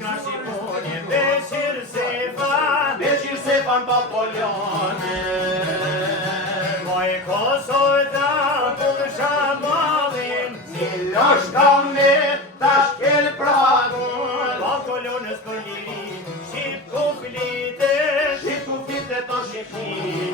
ka shqipone, Beqir Sefan Papoljone. Moj Kosovë ta punsha malin, Miloš Kavne ta shkel pragun. Papoljone s'ko liri, Shqip ku flite, to shqipni.